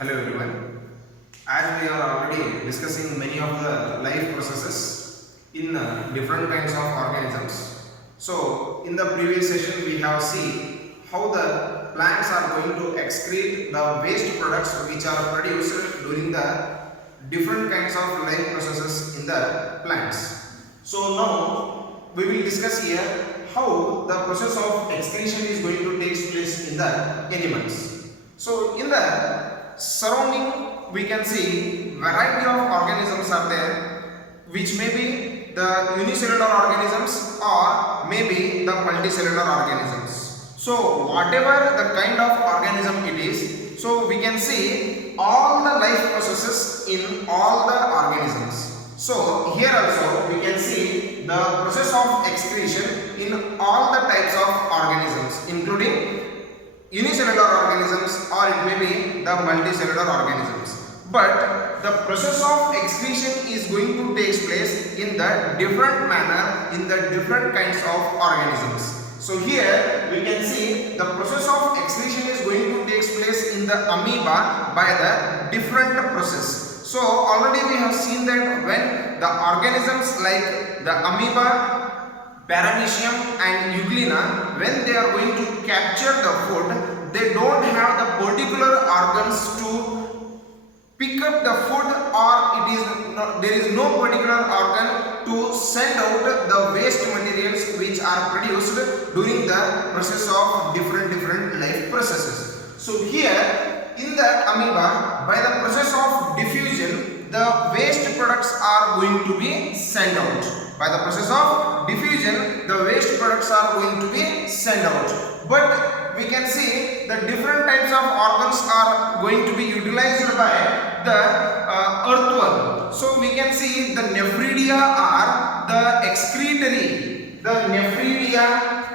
Hello everyone. As we are already discussing many of the life processes in different kinds of organisms. So in the previous session we have seen how the plants are going to excrete the waste products which are produced during the different kinds of life processes in the plants. So now we will discuss here how the process of excretion is going to take place in the animals. So in the surrounding we can see variety of organisms are there, which may be the unicellular organisms or maybe the multicellular organisms. So whatever the kind of organism it is, so we can see all the life processes in all the organisms. So here also we can see the process of excretion in all the types of organisms, including unicellular organisms or it may be the multicellular organisms. But the process of excretion is going to take place in the different manner in the different kinds of organisms. So here we can see the process of excretion is going to take place in the amoeba by the different process. So already we have seen that when the organisms like the amoeba, Paramecium and Euglena, when they are going to capture the food, they don't have the particular organs to pick up the food, or there is no particular organ to send out the waste materials which are produced during the process of different life processes. So here in the amoeba, by the process of diffusion, the waste products are going to be sent out. By the process of diffusion, the waste products are going to be sent out. But we can see the different types of organs are going to be utilized by the earthworm. So we can see the nephridia are the excretory. The nephridia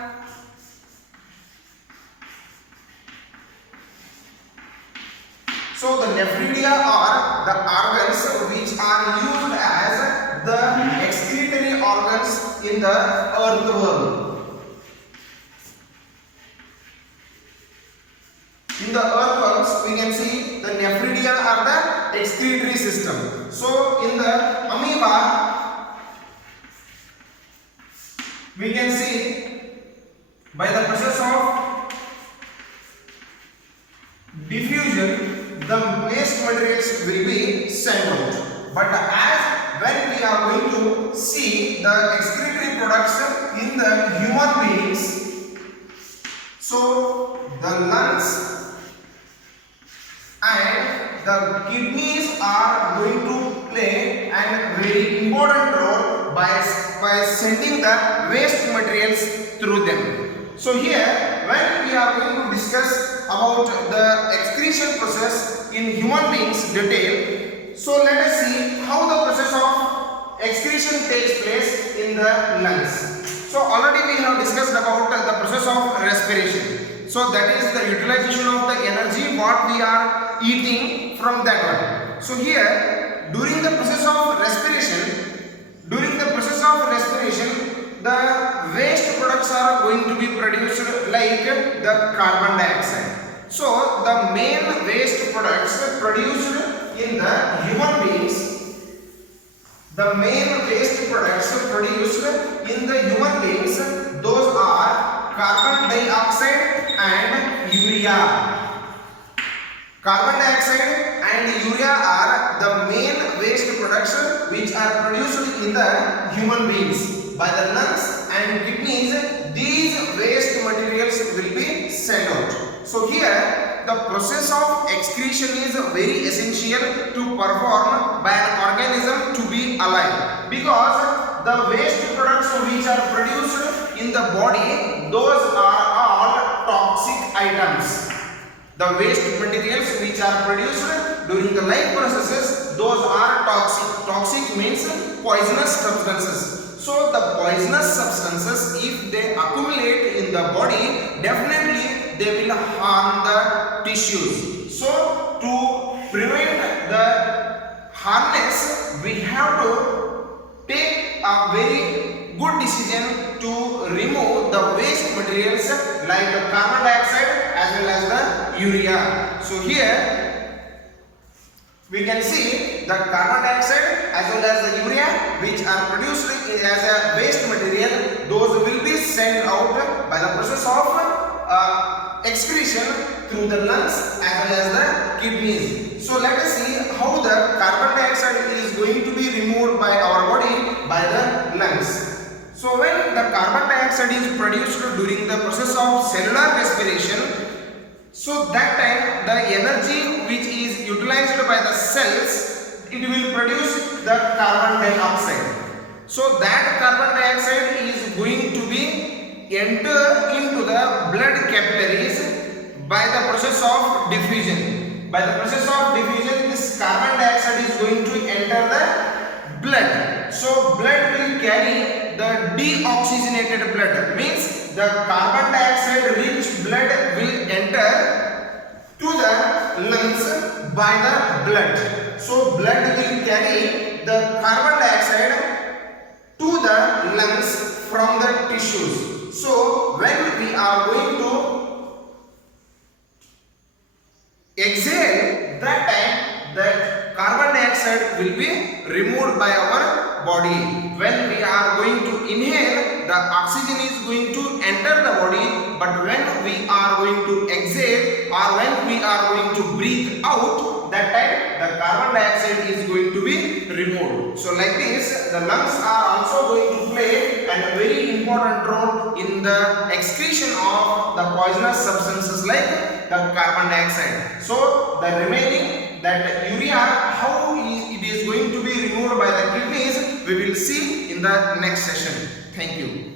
So the nephridia are the organs which are used as the excretory organs in the earthworm. In the earthworms we can see the nephridia are the excretory system. So in the amoeba we can see by the process of diffusion the waste materials will be sent out. But as when we are going to see the excretory products in the human beings, so the lungs and the kidneys are going to play a very important role by sending the waste materials through them. So here when we are going to discuss about the excretion process in human beings detail, so let us see how the process of excretion takes place in the lungs. So already we have discussed about the process of respiration. So that is the utilization of the energy what we are eating from that one. So here during the process of respiration, the waste products are going to be produced like the carbon dioxide. So the main waste products produced in the human beings, those are carbon dioxide and urea. Carbon dioxide and urea are the main waste products which are produced in the human beings. By the lungs and kidneys, these waste materials will be sent out. So here the process of excretion is very essential to perform by an organism to be alive, because the waste products which are produced in the body, those are all toxic items. The waste materials which are produced during the life processes, those are toxic. Toxic means poisonous substances. So the poisonous substances, if they accumulate in the body, definitely they will harm the tissues. So to prevent the harmness, we have to take a very good decision to remove the waste materials like the carbon dioxide as well as the urea. So here we can see the carbon dioxide as well as the urea which are produced as a waste material, those will be sent out by the process of excretion through the lungs as well as the kidneys. So let us see how the carbon dioxide is going to be removed by our body by the lungs. So when the carbon dioxide is produced during the process of cellular respiration, so that time the energy which is utilized by the cells, it will produce the carbon dioxide. So that carbon dioxide is going to be enter into the blood capillaries by the process of diffusion. By the process of diffusion, this carbon dioxide is going to enter the blood. So blood will carry the deoxygenated blood, means the carbon dioxide rich blood will enter to the lungs by the blood. So blood will carry the carbon dioxide to the lungs from the tissues. So when we are going to exhale, that time that carbon dioxide will be removed by our body. When we are going to inhale, the oxygen is going to enter the body, but when we are going to exhale or when we are going to breathe out, that time the carbon dioxide is going to be removed. So like this, the lungs are also going to play a very important role in the excretion of the poisonous substances like the carbon dioxide. So the remaining that urea, how it is going to be removed by the kidneys, we will see in the next session. Thank you.